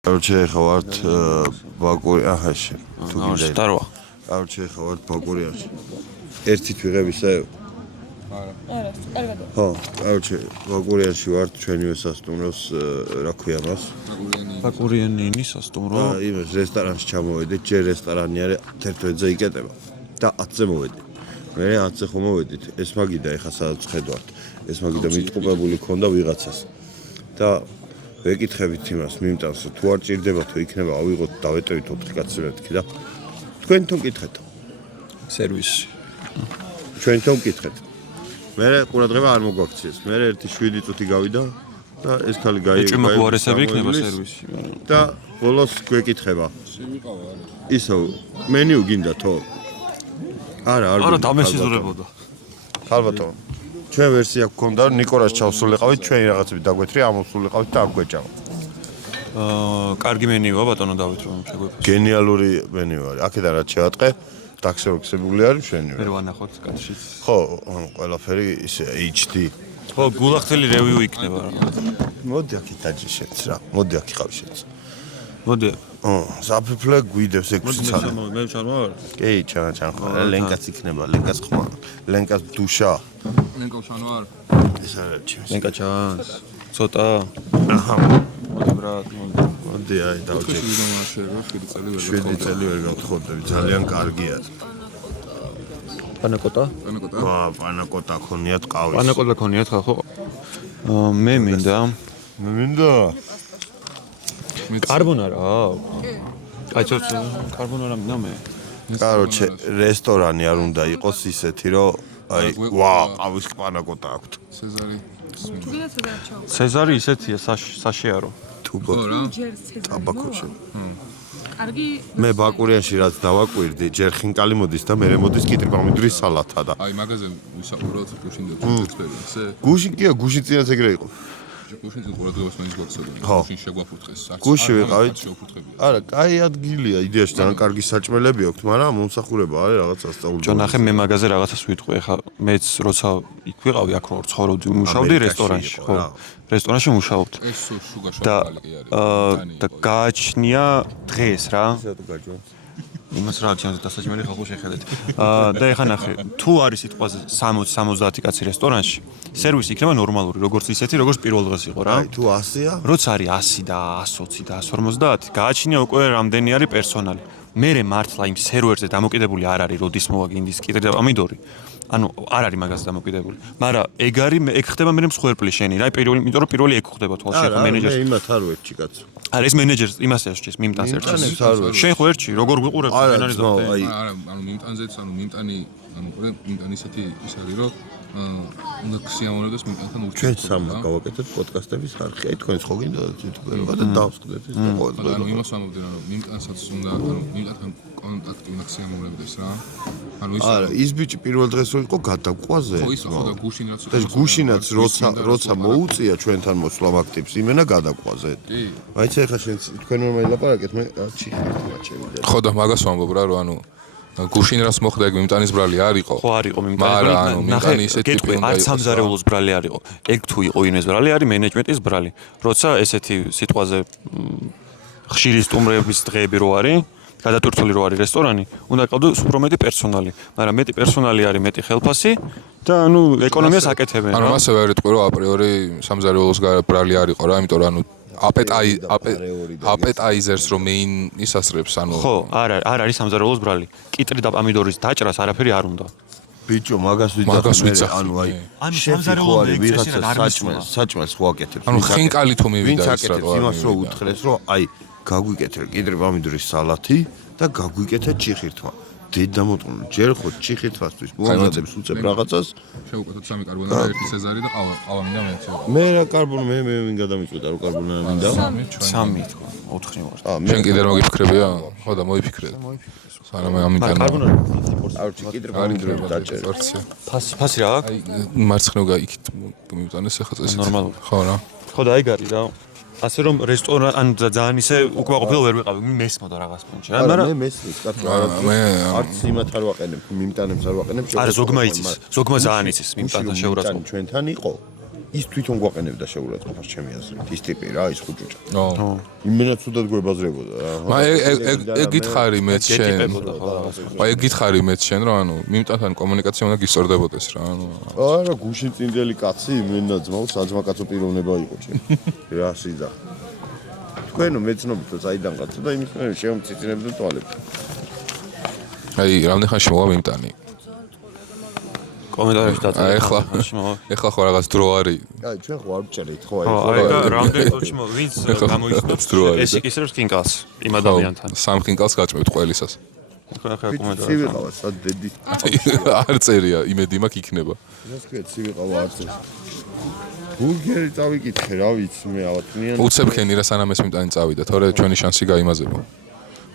Короче, ხავართ ბაკური აჰაში. თუ გიძე. სტარვა. Короче, ხავართ ბაკურიაში. ერთით ვიღებისა? არა, კარგად. ხო, короче, ბაკურიაში ვართ ჩვენივე სასტუმროს, რა ქვია მას? ბაკურიანინი სასტუმრო. იმას რესტორანში ჩამოვედით, ჯერ რესტორანი არის 11-ზე იკეტება და 10-ზე მოვედით. მე 10-ზე ხომ მოვედით, ეს მაგიდა ეხა სადაც ხედავთ. ეს მაგიდა მიტყუპებული ქონდა ვიღაცას. და ვეკითხებით იმას მიმტანს, თუ არ ჭირდება თუ იქნება ავიღოთ დავეტევით 4 კაცი მეთქი და თქვენ თვითონ კითხეთ. სერვისი. ჩვენ თვითონ კითხეთ. მე ყურადღება არ მოგვაქციეს. მე ერთი 7 წუთი გავიდა და ეს ხალი მოგვარესები იქნება სერვისი. და ბოლოს გვეკითხება. ისო მენიუ გინდა თო? არა დამესიზრებოდა. ალბათო. ჩვენ ვერსია გქონდა, ნიკორას ჩავსულიყავით, ჩვენი რაღაცები დაგვეთრი, ამოსულიყავით და არ გვეჭამა. კარგი მენიუა ბატონო დავით რომ შეგვეფეს. გენიალური მენიუ არის. აქედან რაც შევატყე, დაქსეროქსებული არის შენივე. მე ვანახოთ კაცში. ხო, ყველაფერი ისე HD. ხო, გულახთელი რევიუ იქნება რა. მოდი აქ დაჯიშეთ რა. მოდი აქ იყავ შეც. მოდი. საფიფლე გვიდევს 6 წელი. მე ჩარმავარ. კი, ჩან ხო. ლენკაც იქნება, ლენკაც ხმა. ლენკაც დუშა. ლენკა ჩანვარ. ეს არის ჩემს. ლენკა ჩანს. ცოტა. აჰა. მოდი ბრატ, მოდი აი დავჭი. 7 წელი ვერ გავთხოვდები, ძალიან კარგია. პანაკოტა? პანაკოტა ქონიათ ყავის. პანაკოტა ქონიათ ხო? მე მინდა. მე მინდა. კარბონარა. აი ცოტა კარბონარა მინდა მე. Короче, რესტორანი არ უნდა იყოს ისეთი, რომ აი, ყავის პანაკოტა აქვთ. სეზარი. თუ გინდა ცეზარი ჩაო. სეზარი ისეთია საშიარო. თუბო. ჯერ სეზარი. ტაბაკოში. კარგი. მე ბაკურიაში რაც დავაკვირდი, ჯერ ხინკალი მოდის და მერე მოდის კიტრიბამიდრის სალათა და. აი მაგაზე ვისაუბროთ გუშინ ექსპერიენსზე. გუშინ კი, გუშინ წინაც ეგრე იყო. გუშინ ყურადღებას მაინც გვაქცევდა. გუშინ შეგვაფურთხეს. გუში ვიყავით. არა, კაი ადგილია, იდეაში ძალიან კარგი საჭმელები აქვს, მაგრამ მომსახურება არის რაღაცა სწავლული. ჯო ნახე მე მაგაზე რაღაცას ვიტყვი, ახლა მეც როცა იქ ვიყავი, აქ რო ცხოვრობდი, მუშაობდი რესტორანში, ხო. რესტორანში მუშაობთ. ეს შუგაშოალი კი არის. და გააჩნია დღეს რა. ისე გაჯვენს. იმას რა ჩანს დასაჭმელი ხალხო შეხედეთ. და ეხა ნახე, თუ არის სიტყვაზე 60-70 კაცი რესტორანში, სერვისი იქნება ნორმალური, როგორც ისეთი, როგორც პირველ დღეს იყო რა. აი, თუ 100-ია? როცა არის 100 და 120 და 150, გააჩნია უკვე რამდენი არის პერსონალი. მერე მართლა იმ სერვერზე დამოკიდებული არ არის, როდის მოვაგინდის კიდე და ამიდორი. ანუ არ არის მაგაზე დამოკიდებული. მაგრამ ეგ არის, ეგ ხდება მე მსხვერპლი შენი რა, პირველი, იმიტომ რომ პირველი ეგ ხდება თვალში ხო მენეჯერს. მე იმათ არ ვერჩი კაცო. არა ეს მენეჯერს იმას ერჩის, მიმტანს ერჩის. შენ ხო ერჩი, როგორ გვიყურებ არა, არა, ანუ მიმტანზეც, ანუ მიმტანი, ანუ მიმტანი ისეთი ის არის, რომ უნდა ქსიამოვნებდეს მიმტანთან ურთიერთობა. ჩვენ სამმა გავაკეთეთ პოდკასტების არხი. აი თქვენ ხო გინდა YouTube-ზე და დავსკდეთ ეს და ყოველდღე. ანუ იმას ამბობდი რა, რომ მიმტანსაც უნდა, ანუ მიმტანთან კონტაქტი უნდა ქსიამოვნებდეს რა. ანუ ის არა, ის ბიჭი პირველ დღეს რო იყო გადაგვაზე. ხო ის ხო და გუშინაც და გუშინაც როცა მოუწია ჩვენთან მოსვლა აქტივს, იმენა გადაგვაზე. კი. მაინც ახლა შენ თქვენ რომ მაილაპარაკეთ, მე ჩიხერთ მაჩები. ხო და მაგას ვამბობ რა, რომ ანუ გუშინ რას მოხდა ეგ მიმტანის ბრალი არ იყო. ხო არ იყო მიმტანი. მაგრამ ანუ მიმტანი ისეთი ტიპი უნდა იყოს. არც სამზარეულოს ბრალი არ იყო. ეგ თუ იყო ინეს ბრალი არის მენეჯმენტის ბრალი. როცა ესეთი სიტყვაზე ხშირი სტუმრების დღეები რო არის, გადატვირთული რო არის რესტორანი, უნდა ყავდეს უფრო მეტი პერსონალი. მაგრამ მეტი პერსონალი არის მეტი ხელფასი და ანუ ეკონომიას აკეთებენ. ანუ მასე ვერ იტყვი რომ აპრიორი სამზარეულოს ბრალი არ იყო რა, იმიტომ რომ ანუ აპეტაიზერს რომ მეინ ისასრებს ანუ ხო, არ არის სამზარეულოს ბრალი. კიტრი და პამიდორის დაჭრას არაფერი არ უნდა. ბიჭო, მაგას ვიცახე, ანუ აი, სამზარეულო ვიღაცა საჭმელს ხო აკეთებს. ანუ ხინკალი თუ მივიდა ის რა. იმას რო უთხრეს, რომ აი, გაგვიკეთე კიტრი პამიდორის სალათი და გაგვიკეთე ჩიხირთმა. დედამოტყუნო, ჯერ ხო ჩიხირთმასთვის მომზადებს უწებ რაღაცას. შევუკეთოთ 3 კარბონარა, 1 სეზარი და ყავა მინდა მე. მე რა კარბონ მე ვინ გადამიწვიდა რომ კარბონარა მინდა? 3 თქო, 4 ვარ. შენ კიდე რომ გიფიქრებია? ხო და მოიფიქრე. სანამ ამიტომ კარბონარა აუჩი კიტრი პამიდორები დაჭერე. ფასი რა აქვს? აი მარცხნივ გაიქით მიმტანეს ახლა წესი. ნორმალური. ხო რა. ხო და აი გარი რა. ასე რომ რესტორანი ან ძალიან ისე უკმაყოფილო ვერ ვიყავი, მესმოდა რაღაც პონჩი. არა, მე მესმის, კაცო, არც იმათ არ ვაყენებ, მიმტანებს არ ვაყენებ. არა, ზოგმა იცის, ზოგმა ძალიან იცის მიმტანთან შეურაცხყოფა. ჩვენთან იყო. ის თვითონ გვაყენებდა შეურაცხყოფას ჩემი აზრით, ის ტიპი რა, ის ხუჭუჭა. ო. იმენად ცუდად გვებაზრებოდა რა. ეგ გითხარი მეც შენ. აი ეგ გითხარი მეც შენ რომ ანუ მიმტანთან კომუნიკაცია უნდა გისწორდებოდეს რა ანუ არა გუშინ წინდელი კაცი იმენა ძმაო საძმაკაცო პიროვნება იყო ჩემი. რა სიძა. თქვენო მეცნობით რომ საიდან კაცო და იმის მე შემწიწინებდნენ თვალებს. აი რამდენი ხანში მოვა მიმტანი კომენტარებში დაწერ. ეხლა ხო რაღაც დრო არის აი ჩვენ ხო არ ვჭერით ხო აი და რამდენი წუთში ვინც გამოიცნობს ეს იკისრებს კინკალს იმ ადამიანთან. სამ ხინკალს გაჭმევთ ყველისას ხო კომენტარებში. ცივიყავა სად დედი. არ წერია იმედი მაქვს იქნება ეს კი ცივიყავა არც ეს. ბურგერი წავიკითხე რა ვიცი მე ავატნიან. უცებ ხენი რა სანამ ეს მიმტანი წავიდა თორე ჩვენი შანსი გაიმაზება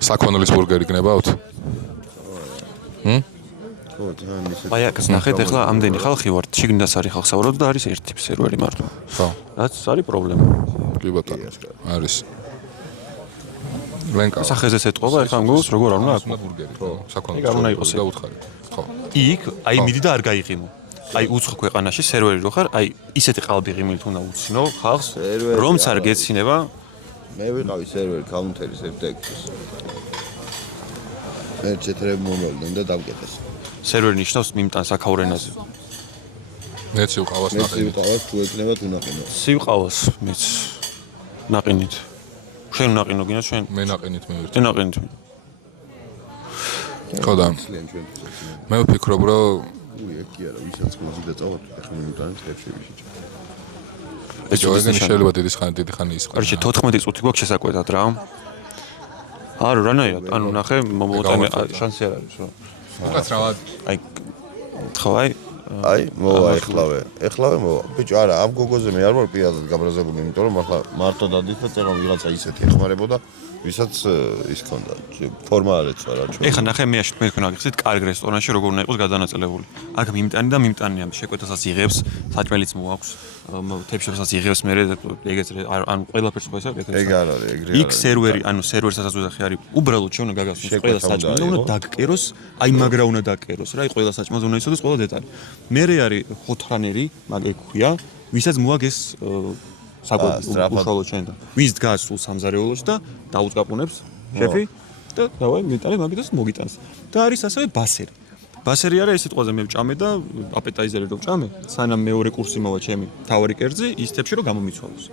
საქონლის ბურგერი გნებავთ ხო თან ისე. აი აქ ნახეთ ახლა ამდენი ხალხი ვართ, შიგნით არის ხალხს ავაროთ და არის ერთი სერვერი მარტო. ხო რაც არის პრობლემა. კი ბატონო არის ლენკა სახეზე ეთყობა ახლა მგონს როგორ არ უნდა აქ. ბურგერი ხო საქონლის ეგ არ უნდა იყოს ეგ. გაუთხარი ხო იქ აი მიდი და არ გაიღიმო. აი უცხო ქვეყანაში სერვერი რო ხარ, აი ისეთი ყალბი ღიმილით უნდა უცინო ხალხს, სერვერი რომც არ გეცინება. მე ვიყავი სერვერი კაუნტერის FTX-ის. ერთ ჩეთრები მომავლდნენ და დავკეთეს. სერვერი ნიშნავს მიმტანს აქაურენაზე. მეც უყავას მე ნახე ვიყავას თუ ექნებათ უნაყინო. სივყავს მეც ნაყინით. შენ ნაყინო გინდა ჩვენ? მე ნაყენით მე ვერთ შენ ნაყინით. ხო და ძალიან ჩვენ. მე ვფიქრობ რომ უი ეგ კი არა, ვისაც გულში დაწავოთ, ახლა მინუტანის ხებში ვიშიჭა. ეჭო ეგენი შეიძლება დიდი ხანი ის ხარ კარჩი 14 წუთი გვაქვს შესაკვეთად რა. არა რანაირად, ანუ ნახე მომოტანე შანსი არ არის რა. უკაცრავად აი ხო აი მოვა ეხლავე მოვა. ბიჭო არა, ამ გოგოზე მე არ ვარ პირადად გაბრაზებული, იმიტომ რომ ახლა მარტო დადით და წერა ვიღაცა ისეთი ეხმარებოდა, ვისაც ის ქონდა ფორმა არ ეცვა რა ჩვენ. ეხლა ნახე მე თქვენ თქვენ აგიხსნით კარგ რესტორანში როგორ უნდა იყოს გადანაწილებული. აქ მიმტანი და მიმტანია, შეკვეთასაც იღებს, საჭმელიც მოაქვს, თებშებსაც იღებს მე ეგეც ანუ ყველაფერს ხო ესა ეგ არ არის, ეგრე არ იქ სერვერი, ანუ სერვერსაც უძახი არის. უბრალოდ ჩვენ უნდა გაგასვოს ყველა საჭმელი და უნდა დაგკეროს, აი მაგრა უნდა დაგკეროს რა, აი ყველა საჭმელს უნდა იცოდეს ყველა დეტალი. მერე არის ხოთრანერი, მაგ ეგ ქვია, ვისაც მოაგეს საკვები უშუალოდ ჩვენთან. ვის დგას სულ სამზარეულოში და დაუწყაპუნებს შეფი და დავაი მეტალი მაგიტას მოგიტანს. და არის ასევე ბასერი. ბასერი არა ეს სიტყვაზე მე ვჭამე და აპეტაიზერი რო ვჭამე, სანამ მეორე კურსი მოვა ჩემი თავარი კერძი, ის თებში რომ გამომიცვალოს.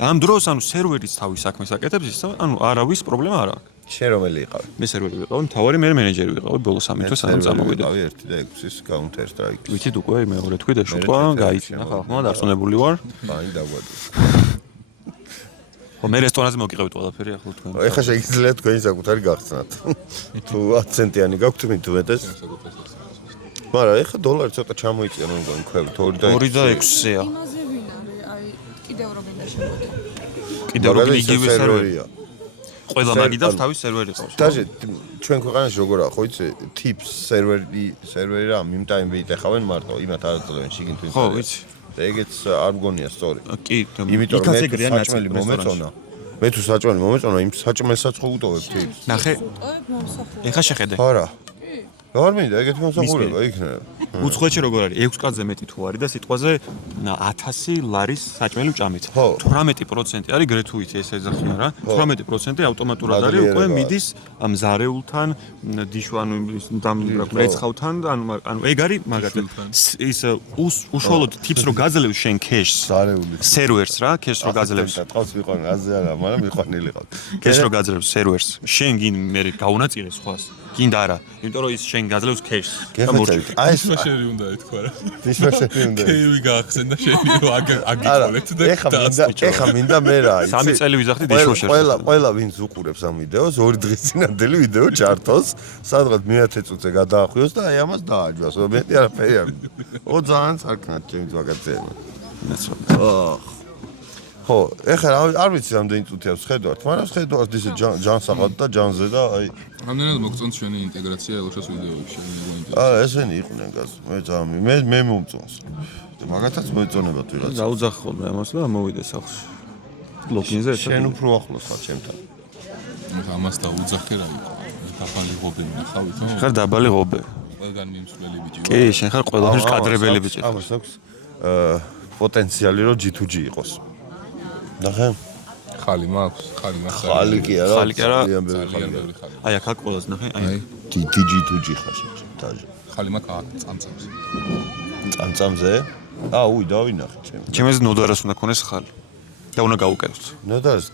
ამ დროს ანუ სერვერის თავის საქმეს აკეთებს ის, ანუ არავის პრობლემა არ აქვს. შენ რომელი იყავი? მე სერვერი ვიყავი, თავარი მე მენეჯერი ვიყავი, ბოლოს 3 თვე სანამ წამოვიდე. ვიყავი 1 და 6-ის Counter Strike. ვიცით უკვე მეორე თქვი და შუყვა, გაიცინა ხალხმა, დარწმუნებული ვარ. აი დაგვადი. ხო მე რესტორანზე მოგიყევით ყველაფერი ახლა თქვენ. ეხლა შეგიძლიათ თქვენი საკუთარი გახსნათ. თუ 10 ცენტიანი გაქვთ თუ მეტეს. მაგრამ ეხლა დოლარი ცოტა ჩამოიწია რომ მგონი ქვევით 2 და 6-ია. იმაზე ვინ არის? აი კიდევ რომ მინდა შემოდე. კიდევ რომ იგივე სერვერი. სერვერია. ყველა მაგიდავს თავის სერვერი ყავს. დაჟე ჩვენ ქვეყანაში როგორია ხო იცი tips სერვერი რა მიმტანი ვიიტეხავენ მარტო იმათ არ აწევენ შიგნით ვინც ხო ვიცი. და ეგეც არ მგონია სწორი. კი, იმიტომ რომ მე საჭმელი მომეწონა. მე თუ საჭმელი მომეწონა იმ საჭმელსაც ხო ვუტოვებ tips. ნახე, ტოებ მომსახურე. ეხა შეხედე. არა. არ მინდა ეგეთი მომსახურება იქნება. უცხოეთში როგორ არის? 6 კაცზე მეტი თუ არის და სიტყვაზე 1000 ლარის საჭმელი ვჭამით. 18% არის გრეთუიტი ეს ეძახიან რა. 18% ავტომატურად არის უკვე მიდის მზარეულთან, დიშვანუ რეცხავთან და ანუ ეგ არის მაგათი. ის უშუალოდ tips რო გაძლევს შენ cash-ს. ზარეული. სერვერს რა, cash რო გაძლევს. ტყავს ვიყვან აზე არა, მაგრამ მიყვანილიყავ. cash რო გაძლევს სერვერს. შენ გინ მე გაუნაწილე სხვას. გინდა არა, იმიტომ რომ ის შენ გაძლევს cash-ს. გეხმარებით. აი ეს შერი უნდა ეთქვა რა დისმაშენი უნდა. კეივი გაახსენ და შენი რო აგიყოლეთ და ეხა მინდა მე რა იცი. 3 წელი ვიზახდი დიშოშერს. ყველა ვინც უყურებს ამ ვიდეოს 2 დღის წინანდელი ვიდეო ჩართოს, სადღაც მე-10 წუთზე გადაახვიოს და აი ამას დააჯვას. მეტი არაფერი არ. ძალიან სარკნად ჩემს ვაკაცეებმა. ხო, ეხლა არ ვიცი რამდენი წუთი აქვს ხედავთ, მაგრამ ხედავთ ისე ჯანსაღად და ჯანზე და აი რამდენად მოგწონთ ჩვენი ინტეგრაცია ელოშას ვიდეოებში? ესენი იყვნენ გას. მე ძალიან მე მომწონს. მაგათაც მოეწონებათ ვიღაცა. დაუძახ ხოლმე ამას და მოვიდე სახლში. ლოგინზე ერთად. შენ უფრო ახლოს ხარ ჩემთან. ამას დაუძახე რა იყო? დაბალი ღობე ნახავით, ხო? ხარ დაბალი ღობე. ყველგან მიმსვლელი ბიჭი. კი, შენ ხარ ყველაფრის კადრებელი ბიჭი. ამას აქვს პოტენციალი რომ G2G იყოს. ნახე? ხალი მაქვს, ხალი მაქვს. ხალი კი არა, ხალი კი არა, ძალიან ბევრი ხალი. ბევრი ხალი. აი აქ ყველაზე ნახე, აი G2G ხარ შეჭი. ხალი მაქვს წამწამს. წამწამზე? უი, დავინახე ჩემი. ჩემს ნოდარას უნდა ქონეს ხალი. და უნდა გაუკეთოთ. ნოდარას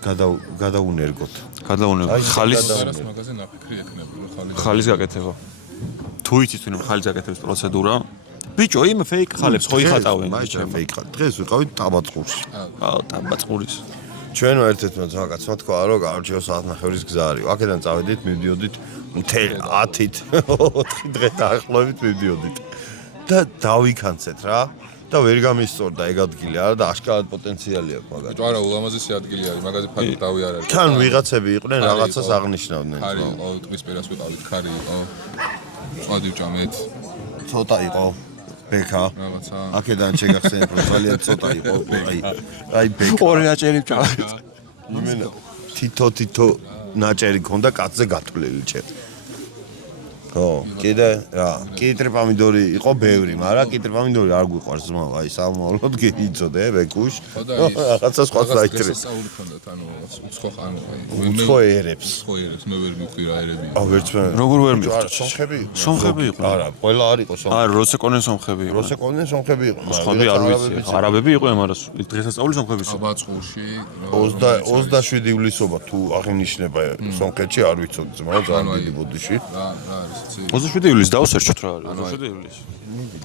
გადაუნერგოთ. გადაუნერგოთ. ხალის არის მაგაზე ნაფიქრი ექნება ხალი. ხალის გაკეთება. თუ იცით ვინ ხალის გაკეთების პროცედურა? ბიჭო, იმ ფეიქ ხალებს ხო იხატავენ? მაიჩა ფეიქ ხალ. დღეს ვიყავით ტაბაწყურში. ტაბაწყურის. ჩვენ ერთ-ერთმა ძმაკაცმა თქვა რომ გამარჯვება საათნახევრის გზა არის. აქედან წავედით, მივდიოდით მთელ 10-ით 4 დღე დაახლოებით მივდიოდით. და დავიქანცეთ რა. და ვერ გამისწორდა ეგ ადგილი არა და აშკარად პოტენციალი აქვს მაგას. ბიჭო, არა, ულამაზესი ადგილი არის, მაგაზე ფაქტ დავი არ არის. თან ვიღაცები იყვნენ რაღაცას აღნიშნავდნენ. ხარი იყო, ტყვის პირას ვიყავით, ხარი იყო. წვადი ვჭამეთ. ცოტა იყო ბექა. რაღაცა. აქედან შეგახსენებ რომ ძალიან ცოტა იყო. აი ბექა. ორი ნაჭერი ვჭამეთ. იმენა თითო ნაჭერი ქონდა კაცზე გათვლილი ჩემ. ხო, კიდე რა, კიტრი პომიდორი იყო ბევრი, მაგრამ კიტრი პომიდორი არ გვიყვარს ძმა, აი სამომავლოდ გიწოდე ბეკუშ. რაღაცა სხვა საიტრი. საული ქონდათ, ანუ უცხო ანუ უცხო ერებს. უცხო ერებს მე ვერ მივხვდი რა ერები. ვერც მე. როგორ ვერ მივხვდი? სომხები იყო. სომხები იყო. არა, ყველა არ იყო სომხები. არა, როცა კონენ სომხები იყო. როცა კონდნენ სომხები იყო. სხვები არ ვიცი. არაბები იყო მაგრამ დღესასწაული სომხების. ტაბაწყურში 27 ივლისობა თუ აღინიშნება სომხეთში არ ვიცოდი ძმა, ძალიან დიდი ბოდიში. რა არის 27 ივლისს დავსერჩოთ რა არის 27 ივლისი.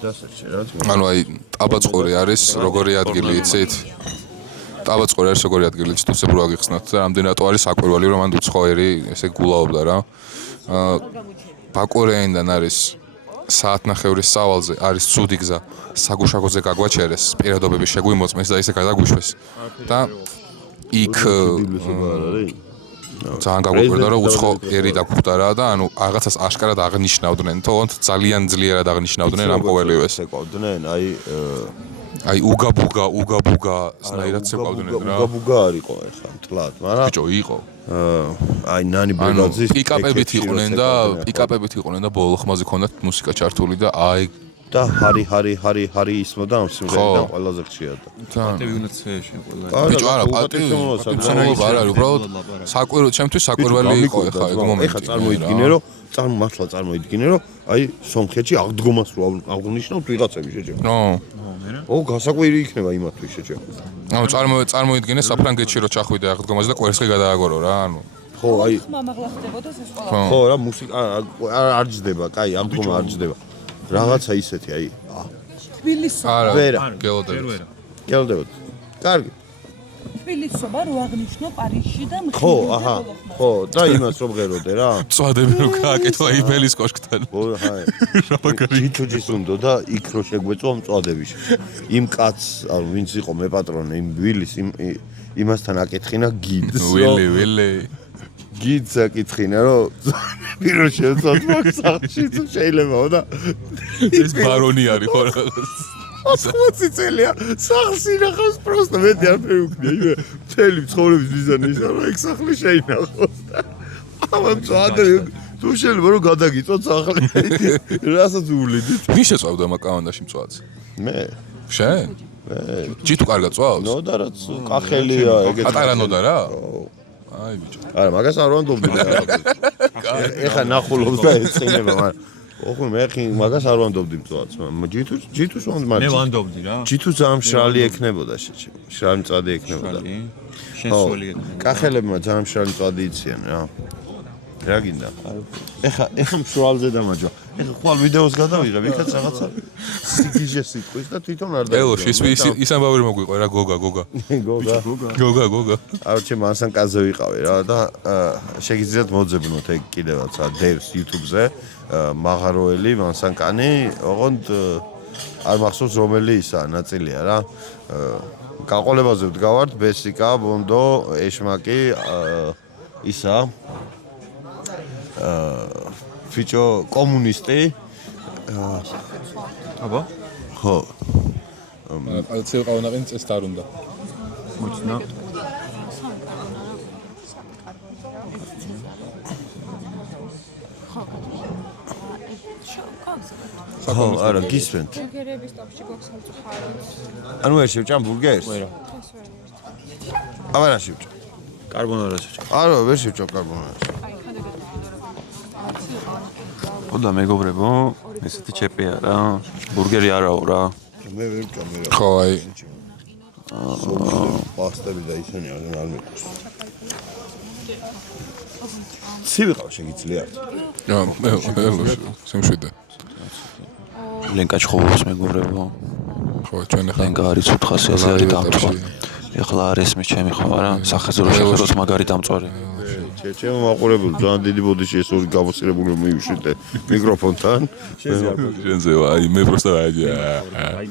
დასერჩე რა. ანუ აი ტაბაწყური არის როგორი ადგილი იცით? ტაბაწყური არის როგორი ადგილი იცით? თუცებ რო აგიხსნათ და რამდენად არის საკვირველი რომ მანდ უცხოერი ესე გულაობდა რა. ბაკურეინდან არის საათნახევრის სავალზე არის ცუდი გზა საგუშაგოზე გაგვაჩერეს პირადობების შეგვიმოწმეს და ისე გადაგვიშვეს და იქ ძალიან გაგვიკვირდა რომ უცხო ერი დაგვხვდა რა და ანუ რაღაცას აშკარად აღნიშნავდნენ თორემ ძალიან ძლიერად აღნიშნავდნენ ამ ყოველივეს ეკვავდნენ აი უგაბუგა სნაირად შეკვავდნენ რა უგაბუგა არისო ეხლა თლად მაგრამ ბიჭო იყო აი ნანი ბრიგაძის პიკაპებით იყვნენ და ბოლო ხმაზე ქონდათ მუსიკა ჩართული და აი და ჰარი ისმოდა ამ სიმღერიდან ყველაზე ხშირად. პატივი უნდა წეში ყველა. ბიჭო არა პატივი არ არის უბრალოდ საკვირველი ჩემთვის საკვირველი იყო ეხლა ეგ მომენტი. ეხლა წარმოიდგინე რომ აი სომხეთში აღდგომას რო აღნიშნავთ ვიღაცები შეჭება. გასაკვირი იქნება იმათთვის შეჭება. ანუ წარმოიდგინე საფრანგეთში რო ჩახვიდე აღდგომაზე და კვერცხი გადააგორო რა ანუ. ხო აი ხმამაღლა ხდებოდა ეს ყველა. ხო რა მუსიკა არ ჯდება, კაი აღდგომა არ ჯდება. რაღაცა ისეთი აი თბილისობა ვერა გელოდებით კარგი თბილისობა რო აღნიშნო პარიზში და ხო აჰა ხო და იმას რომ ღეროდე რა წვადები რომ გააკეთო იფელის კოშკთან ხო რა მაგარი თუჯის უნდა და იქ რო შეგვეწვა მწვადები იმ კაცს ანუ ვინც იყო მე პატრონი იმ ვილის იმასთან აკეთხინა გიდს ვილი გიდს აკითხინა რომ პირო შევწოთ მაგ სახში თუ შეიძლებაო და ეს ბარონი არის ხო რაღაც 80 წელია სახში ნახავს პროსტო მეტი არ მეუქნია იმე მთელი ცხოვრების მიზანი ის რომ ეგ სახლი შეინახოს და ამან წვადე თუ შეიძლება რომ გადაგიწოთ სახლი რასაც ულიდით ვინ შეწავდა მაკავანდაში მწვადს მე შენ ჯიტუ კარგად წვავს ნოდარაც კახელია ეგეთი პატარა ნოდარა აი ბიჭო არა მაგას არ ვანდობდი ეხა ნახულობს და ეცინება მაგრამ ოღონდ მე ხი მაგას არ ვანდობდი მწვადს ჯიტუს ვანდობდი მე ვანდობდი რა ჯიტუ ძალიან მშრალი ექნებოდა შეჭი მშრალი მწვადი ექნებოდა შენ სული კახელებმა ძალიან მშრალი მწვადი იციან რა გინდა ეხა მშრალზე დამაჯვა ეხა ხვალ ვიდეოს გადავიღებ იქაც რაღაცა სიგიჟე სიტყვის და თვითონ არ და ელოში ის ამბავი რომ მოგვიყვა რა გოგა არ ჩემ ანსან კაზე ვიყავი რა და შეგიძლიათ მოძებნოთ ეგ კიდევაც დევს YouTube-ზე მაღაროელი მანსანკანი ოღონდ არ მახსოვს რომელი ისა ნაწილია რა გაყოლებაზე ვდგავართ ბესიკა ბონდო ეშმაკი ისა ფიჭო კომუნისტი აბა ხო ალცე ყავნაყენ წეს დარუნდა მოჩნა ხო, არა, გისმენთ. ბურგერების ტოპში გვაქვს სამწუხაროდ. ანუ ვერ შევჭამ ბურგერს? აბა რა შევჭამ? კარბონარას. არა, ვერ შევჭამ კარბონარას. ხოდა მეგობრებო, ესეთი ჩეპი არა, ბურგერი არაო რა. მე ვერ ვჭამ მე. ხო, აი, პასტები და ისინი არ მეყავს. ცივიყავ შეგიძლიათ? მე სიმშვიდე. ლენკა ჩხოვობს მეგობრებო. ხო, ჩვენ ახლა ლენკა არის 400-ზე არის დამწვარი. ეხლა არ ესმის ჩემი ხო არა? სახეზრო შეხედოს მაგარი დამწვარი. ჩემო მაყურებელ ძალიან დიდი ბოდიში ეს ორი გამოსწრებული მივიშვიდე მიკროფონთან. შენზე აი მე просто აი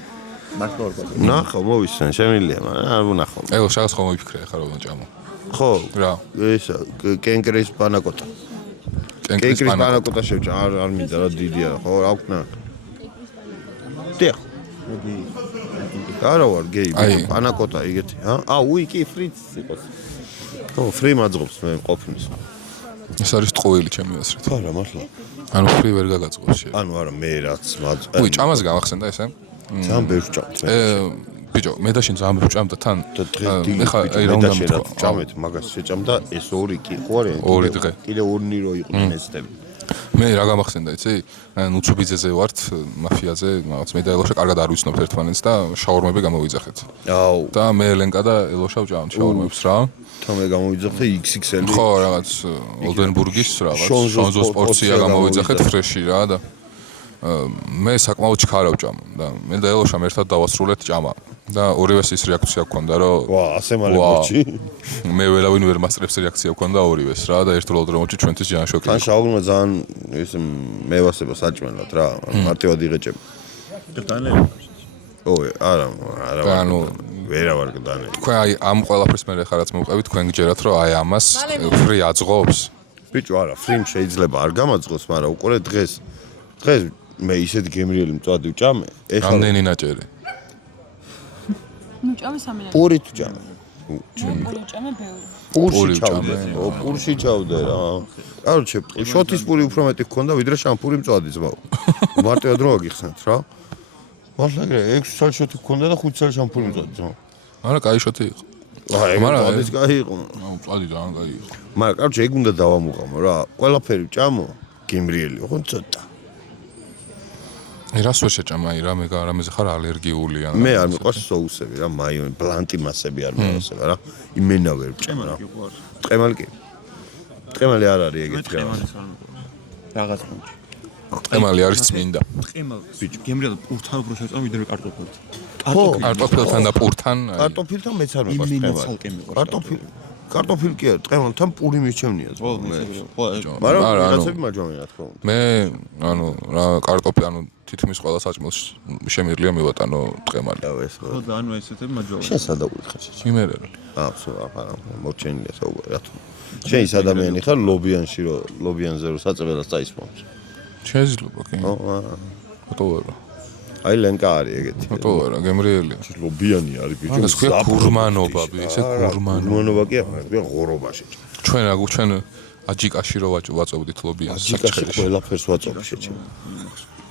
ნახო მოვისმენ შემიძლია მაგრამ არ ვნახო. ელო შეგას ხომ მიფიქრე ახლა რომ ჭამო. ხო რა? ეს კენკრის პანაკოტა. კენკრის პანაკოტა შევჭა არ მინდა რა დიდია ხო რა ვქნა. დიახ. არა ვარ გეი პანაკოტა იგეთი ა უიკი ფრიც იყოს. ხო ფრი მაძღობს მე ყოფნის. ეს არის ტყუილი ჩემი ასრით. ხო რა მართლა. ანუ ფრი ვერ გაგაწყობს შე. ანუ არა მე რაც უი ჭამას გამახსენდა ესე? ძალიან ბევრ ჭამთ. ბიჭო მე და შენ ძალიან ბევრ ჭამდა თან. ეხა აი რა უნდა ჭამეთ მაგას შეჭამდა ეს ორი კი ხო არის? ორი დღე. კიდე ორნი რო იყვნენ ესტები. მე რა გამახსენდა იცი? ნუცუბიძეზე ვართ მაფიაზე, რაღაც მე და ელოშა კარგად არ ვიცნობთ ერთმანეთს და შაურმები გამოვიძახეთ. აუ და მე ლენკა და ელოშა ვჭამთ შაურმებს რა. თამე გამოვიძახე XXL. ხო რაღაც ოლდენბურგის რაღაც შონზოს პორცია გამოვიძახეთ ფრეში რა და მე საკმაოდ ჩქარა ვჭამ და მე და ელოშამ ერთად დავასრულეთ ჭამა და ორივეს ის რეაქცია ჰქონდა რომ ვა ასე მალე მოჩი. მე ველავინ ვერ მასწრებს რეაქცია ჰქონდა ორივეს რა და ერთდროულად რომ მოჩი ჩვენთვის ძალიან შოკი. თან შაურმა ძალიან ეს მევასება საჭმელად რა მარტივად იღეჭები. დანელი. ой არა ანუ ვერა ვარ დანელი. თქვენ აი ამ ყველაფერს მე ხარ რაც მოვყევით თქვენ გჯერათ რომ აი ამას ფრი აძღობს? ბიჭო არა ფრიმ შეიძლება არ გამაძღოს მაგრამ უყურე დღეს მე ისეთ გემრიელი მწვადი ვჭამე ეხლა რამდენი ნაჭერი? ნუ ჭამე სამი. პური თუ ჭამე. პური ჭამე ბევრი. პურში ჩავდე. პურში ჩავდე რა. კაროჩე შოთის პური უფრო მეტი გქონდა ვიდრე შამპური მწვადი ძმაო. მარტივად რო აგიხსნათ რა. მართლა 6 წელი შოთი გქონდა და 5 წელი შამპური მწვადი ძმაო. არა, კაი შოთი იყო. აი მწვადის კაი იყო. მწვადი ძალიან კაი იყო. მაგრამ კაროჩე ეგ უნდა დავამუყამო რა. ყველაფერი ვჭამო გემრიელი ხო ცოტა. რას ვერ შეჭამა აი რამეზე ხარ ალერგიული ან მე არ მიყვარს соуსები რა მაიონი ბლანტი მასები არ მოვასება რა იმენა ვერ ვჭამ რა ტყემალი კი ტყემალი არ არის ეგეთი რა რაღაც მომჩი. ტყემალი არის წმინდა ტყემალ ბიჭო გემრიელ პურთან უფრო შეწამ ვიდრე კარტოფილს. კარტოფილთან და პურთან კარტოფილთან მეც არ მიყვარს ტყემალი კარტოფილი კი არა ტყემალთან პური მიჩემნია მაგრამ რაღაცები მაჯვამია რა თქმა უნდა მე ანუ რა კარტოფილი ანუ თითქმის ყველა საჭმელს შემიძლია მივატანო ტყემალი და ეს ხო და ანუ ესეთები მაჯვამია. შენ სადაუთხარ შეჭი იმერე აბსოლუტურად მოჩენილია საუბარი რა თქმა უნდა შენ ის ადამიანი ხარ ლობიანში რო ლობიანზე რო საწეველას წაისმობს შეიძლება კი ხო ფოტოა აი ლენკა არის ეგეთი ფოტოა გემრიელი ლობიანი არის ბიჭო ეს ქვია გურმანობა ესე გურმანობა კი არა ღორობა შეჭი ჩვენ აჯიკაში რო ვაწობდით ლობიანს აჯიკაში ყველაფერს ვაწობ შეჭი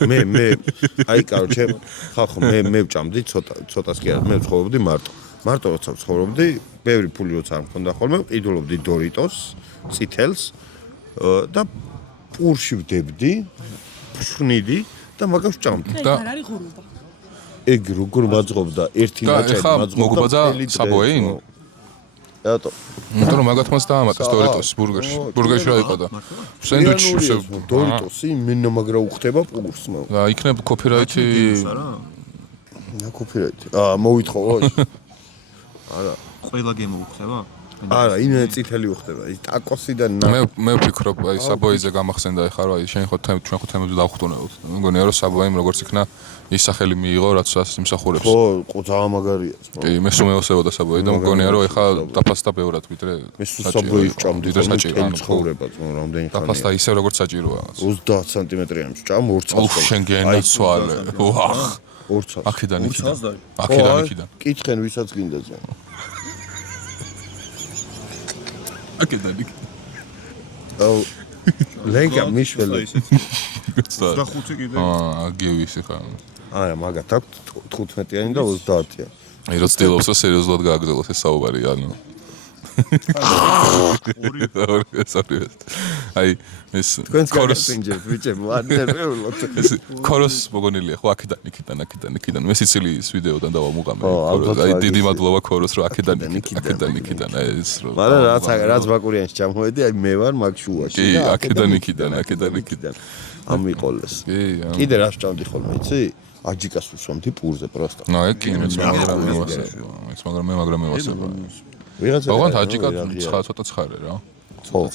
მე აი კაროჩე ხალხო მე ვჭამდი ცოტას კი არა მე ვცხოვრობდი მარტო როცა ვცხოვრობდი ბევრი ფული როცა არ მქონდა ხოლმე ვყიდულობდი დორიტოს წითელს და პურში ვდებდი ფხნიდი და მაგას ვჭამდი და არ არის ღურობა. ეგ როგორ მაძღობდა ერთი ნაჭერი მაძღობდა მოგბაძა საბოეინ ეტო იმიტომ რომ მაგათმაც დაამატეს დორიტოს ბურგერში რა იყო და სენდვიჩი დორიტოსი მენა მაგრა უხდება პურს და იქნებ კოპირაითი და კოპირაითი მოვითხოვ არა ყველა გემო უხდება? არა ინე წითელი უხდება ის ტაკოსიდან მე ვფიქრობ აი საბოეიზე გამახსენდა ეხლა რა აი შენ ხო ჩვენ ხო თემებზე დავხვდუნებთ მგონია რომ საბოეიმ როგორც იქნა ის სახელი მიიღო რაც იმსახურებს ხო ძალიან მაგარია კი მე სუმეოსებოდა საბოეი და მგონია რომ ეხლა დაფასდა ბევრად ვიდრე მე საბოეი ვჭამდი და საჭირო ცხოვრება რამდენი ხანია დაფასდა ისე როგორც საჭიროა 30 სანტიმეტრიანი ვჭამ ორცალ შენ გენაცვალე ვახ ორცალ აქედან კითხენ ვისაც გინდა ძმა აქედან აუ ლენკა მიშველე 25 კიდე. გევისი ხა. არა, მაგათ აქვს 15-იანი და 30-იანი. აი რო ცდილობს რომ სერიოზულად გააგრძელოს ეს საუბარი, ანუ. აი ეს თქვენს ქოროს გასინჯებს ბიჭებო, ანერეულოთ. ეს ქოროს მოგონილია ხო აქედან მე სიცილიის ვიდეოდან დავამუყამე ალბათ აი მაგის. დიდი მადლობა ქოროს რომ აქედან ეს რომ მაგრამ რაც ბაკურიანში ჩამოვედი, აი მე ვარ მაგ შუაში. კი, და აქედან. ამიყოლეს. კი, კიდე რა შჭამდი ხოლმე, იცი? აჯიკას უსვამდი პურზე პროსტა. კი, მაგრამ მე ვასება. ვიღაცა ოღონდ აჯიკა ცოტა ცხარე რა. ხო.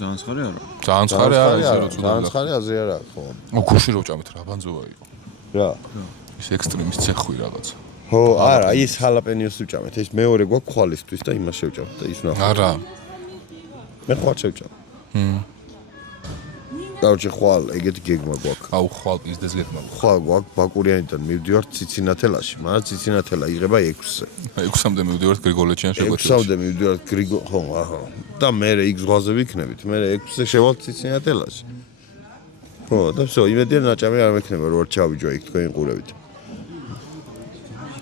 ძალიან ცხარე არა. ძალიან ცხარე არა ის რო ძალიან ცხარე აზე არა, ხო. გუში რო ჭამეთ რა ბანძოა იყო. რა. ის ექსტრემის ცეხვი რაღაცა. ხო, არა, ის ჰალაპენიოს ვჭამეთ. ეს მეორე გვაქვს ხვალისთვის და იმას შევჭამთ და ის ნახე. არა. მე ხვალ შევჭამ. Короче, ხვალ, ეგეთი გეგმა გვაქვს. აუ ხვალ პიზდეს გეგმა. ხვალ გვაქვს ბაკურიანიდან მივდივართ ციცინათელაში, მაგრამ ციცინათელა იღება 6-ზე. 6-მდე მივდივართ გრიგოლეთიდან შეგვეცილ. 6-მდე მივდივართ ხო, აჰა. და მე 6 ზღვაზე ვიქნებით, მე 6-ზე შევალ ციცინათელაში. ხო, და всё, იმედია ნაჭამი არ მექნება, რო არ ჩავიჯო იქ თქვენი ყურებით.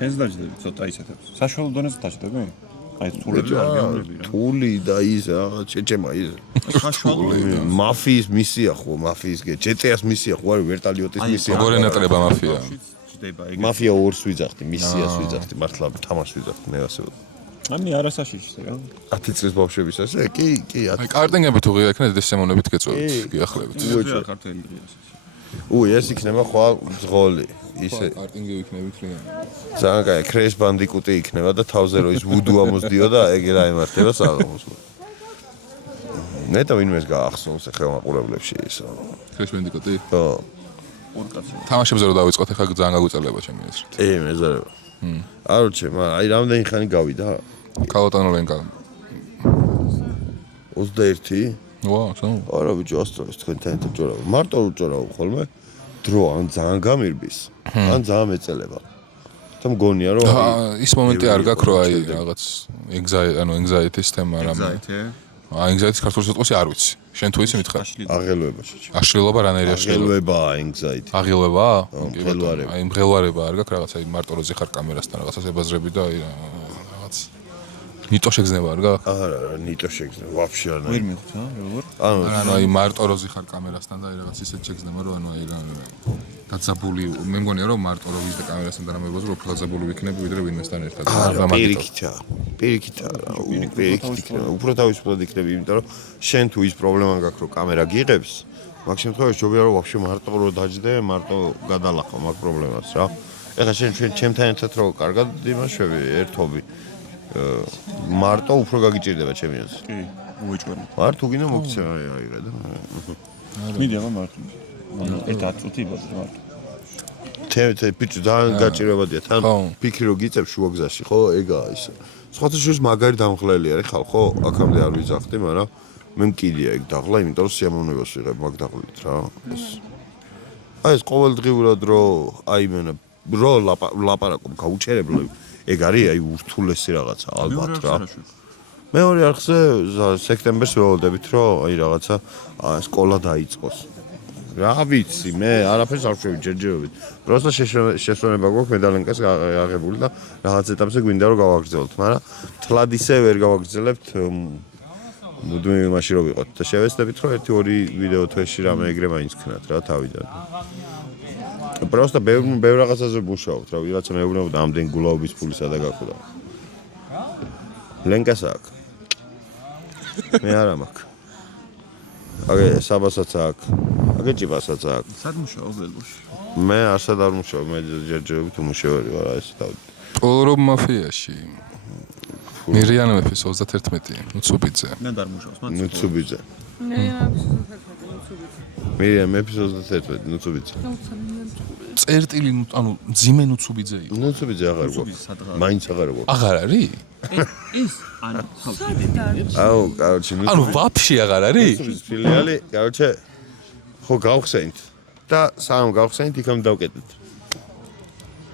ეს დაჭდები ცოტა ისეთებს. საშუალო დონეზე დაჭდები? აი თულები არ გეუბნები რა. თული და ის რაღაც შეჭემა ის. საშუალო მაფიის მისია ხო, მაფიის ჯეტეას მისია ხო, არის ვერტალიოტის მისია. როგორ ენატრება მაფია? ჩდება ეგ. მაფია ორს ვიძახდი, მისიას ვიძახდი, მართლა თამაშს ვიძახდი, მე ასე ვთქვი. ამი არასაშიშს რა. 10 წლის ბავშვების ასე, კი, 10. აი კარტინგები თუ ღია იქნება დესემონებით გეწვევით, გიახლებით. უეჭვი ქართელი დღეა. ეს იქნება ხვალ ზღოლი. ისე კარტინგი იქნება ქლიანი. ძალიან კაი, კრეშ ბანდიკუტი იქნება და თავზე რო ის ვუდუ ამოსდიო და ეგ რა იმართება საღამოს. ნეტა ვინმეს გაახსოვს ხელმაყურებლებში ისო. კრეშ ბანდიკუტი? ხო. თამაშებზე რო დავიწყოთ, ახლა ძალიან გაგვიწელება ჩემი აზრით. მეზარება. აროჩე, მაგრამ აი რამდენი ხანი გავიდა? კალოტანოლენკა. 21? ვა, სამ. არა ბიჭო, ასწორეს თქვენთან ერთად ჯორავ. მარტო ვჯორავ ხოლმე. დრო ან ძალიან გამირბის, ან ძალიან მეწელება. და მგონია რომ ის მომენტი არ გაქვს რომ აი რაღაც anxiety-ის თემა რამე. anxiety-ის ქართულ სიტყვაში არ ვიცი. შენ თუ იცი მითხრა. აღელვება შეჭი. აშლილობა რანაირია აღელვება anxiety. აღილვება? მღელვარება. აი მღელვარება არ გაქვს რაღაც აი მარტო როზე ხარ კამერასთან რაღაცას ებაზრები და აი რაღაც ნიტო შეგზნება არ გაქვს? არა, ნიტო შეგზნება, ვაფშე არა. ვერ მიხვდა, როგორ? ანუ აი მარტო როზე ხარ კამერასთან და აი რაღაც ისეთ შეგზნება რომ ანუ აი რა დაძაბული მე მგონია რომ მარტო როზე და კამერასთან და რამე ებაზრო უფრო დაძაბული ვიქნები ვიდრე ვინმესთან ერთად. პირიქით. უფრო თავისუფლად იქნები, იმიტომ რომ შენ თუ ის პრობლემა გაქვს რომ კამერა გიღებს, მაგ შემთხვევაში ჯობია რომ ვაფშე მარტო რო დაჯდე, მარტო გადალახო მაგ პრობლემას რა. ეხლა შენ ჩემთან ერთად რო კარგად იმაშვები, ერთობი მარტო უფრო გაგიჭირდება ჩემი აზრით. კი, უეჭველი. არ თუ გინდა მოგცე აიღე და. მიდი აღარ მარტო. ერთ 10 წუთი იბაძრე მარტო. თე ბიჭო ძალიან გაჭირებადია თან ფიქრი რო გიწევ შუა გზაში ხო ეგაა ის. სხვათა შორის მაგარი დამღლელი არის ხალხო, აქამდე არ ვიძახდი, მაგრამ მე მკიდია ეგ დაღლა, იმიტომ რომ სიამოვნებას ვიღებ მაგ დაღლით რა. აი ეს ყოველდღიურად რო აი მე რო ლაპარაკობ გაუჩერებლები ეგ არის აი ურთულესი რაღაცა ალბათ რა. მეორე არხზე სექტემბერს ველოდებით რომ აი რაღაცა სკოლა დაიწყოს. რა ვიცი, მე არაფერს არ ვშევი ჯერჯერობით. პროსტა შესვენება გვაქვს მედალენკას აღებული და რაღაც ეტაპზე გვინდა რომ გავაგრძელოთ, მაგრამ თლად ისე ვერ გავაგრძელებთ. მუდმივ იმაში რომ ვიყოთ და შევეცდებით რომ 1-2 ვიდეო თვეში რამე ეგრე მაინც ქნათ რა თავიდან. პროსტა ბევრ რაღაცაზე ვმუშაობთ რა, ვიღაცა მეუბნებოდა ამდენ გულაობის ფული სადა გაქვდა. ლენკას აქვს. მე არ მაქვს. აგე საბასაც აქვს. აგე ჭიპასაც აქვს. სად მუშაობ ველბოში? მე არსად არ მუშაობ, მე ჯერჯერობით უმუშევარი ვარ ეს თავი. პოლრობ მაფიაში. მირიანა მეფის 31, ნუცუბიძე. მე არ მუშაობს, მაგრამ ნუცუბიძე. მირიანა მეფის 31, ნუცუბიძე. წერტილი ანუ ძიმე ნუცუბიძე იყო. ნუცუბიძე აღარ გვაქვს. მაინც აღარ გვაქვს. აღარ არის? ეს ანუ აუ, короче, ანუ ვაფშე აღარ არის? ფილიალი, короче, ხო გავხსენით და სამ გავხსენით იქამ დავკეტეთ.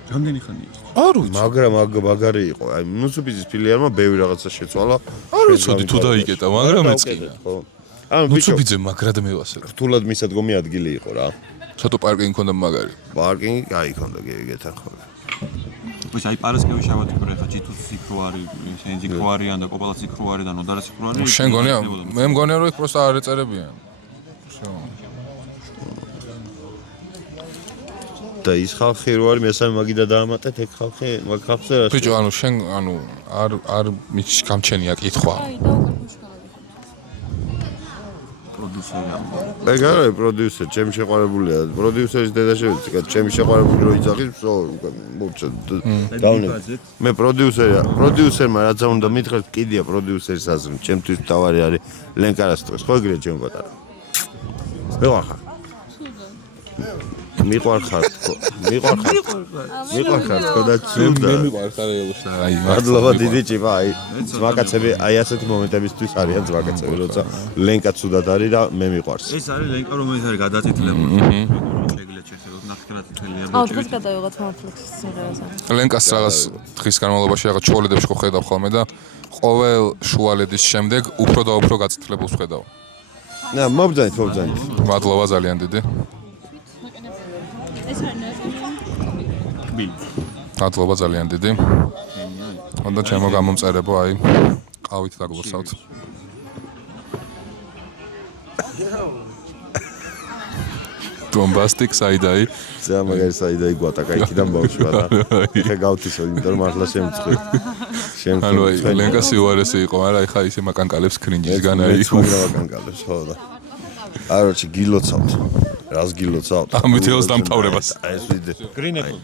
რამდენი ხანია? არ ვიცი. მაგრამ მაგარი იყო. აი, ნუცუბიძის ფილიალმა ბევრი რაღაცა შეცვალა. არ ვიცოდი თუ დაიკეტა, მაგრამ ეწყინა. ხო. ანუ ბიჭო, ნუცუბიძე მაგრად მევასება. რთულად მისადგომი ადგილი იყო რა. ცოტა პარკინგი ქონდა მაგარი. პარკინგი კაი ქონდა გეთახმები. ის აი პარასკევი შაბათი ხო ხა ჯითუს იქრო არის, შენ იქრო არიან და კოპალაც იქრო არის და ნოდარაც იქრო არის. შენ გონია მე მგონია რომ იქ პროსტა არ ეწერებიან. და ის ხალხი რო არის მესამე მაგიდა დაამატეთ ეგ ხალხი მაგ ხალხზე რა ბიჭო, ანუ შენ არ გამჩენია კითხვა. აი და უკვე მუშკარები. პროდიუსერია. ეგ არის პროდიუსერი, ჩემი შეყვარებულია. პროდიუსერის დედა შევიცი, ჩემი შეყვარებული რო იძახის, მოვჭა. მე პროდიუსერმა რაც უნდა მითხრათ, კიდია პროდიუსერის აზრი. ჩემთვის თავარი არის ლენკარასტოს, ხო ეგრეა ჩემ პატარა. მეყვარხარ. მიყვარხარ ხო და ცუდა. მე მიყვარხარ ეულსა. აი, მადლობა დიდი ჭირა, აი ძმაკაცები, აი ასეთი მომენტებისთვის არიან ძმაკაცები, როცა ლენკა ცუდად არის და მე მიყვარს. ეს არის ლენკა რომელიც არის გადაწითლებული. შეგიძლიათ შეხედოთ ნახკრად თელია აუ დღეს გადავიღოთ Netflix-ის სიმღერაზე. ლენკას რაღაც დღის განმავლობაში რაღაც შუალედებში ხო ხედავ ხოლმე და ყოველ შუალედის შემდეგ უფრო და უფრო გაწითლებულს ხედავ. და მობძანით. მადლობა ძალიან დიდი. ეს არის ნაზი. მადლობა ძალიან დიდი. უნდა ჩემო გამომწერებო, აი, ყავით დაგლოსავთ. Bombastic side-eye. ზა მაგარი საიდაი გვატაკა იქიდან ბავშვი რა. ხე გავთისო, იმიტომ რომ ახლა შემწყვი. ანუ აი, ლენკას უარესი იყო, მაგრამ აი ხა ისე მაკანკალებს კრინჯისგან აი. მაკანკალებს ხო და. აროჩი გილოცავთ. რას გილოცავთ? ამ ვიდეოს დამთავრებას. ეს ვიდეო. გრინეპლ.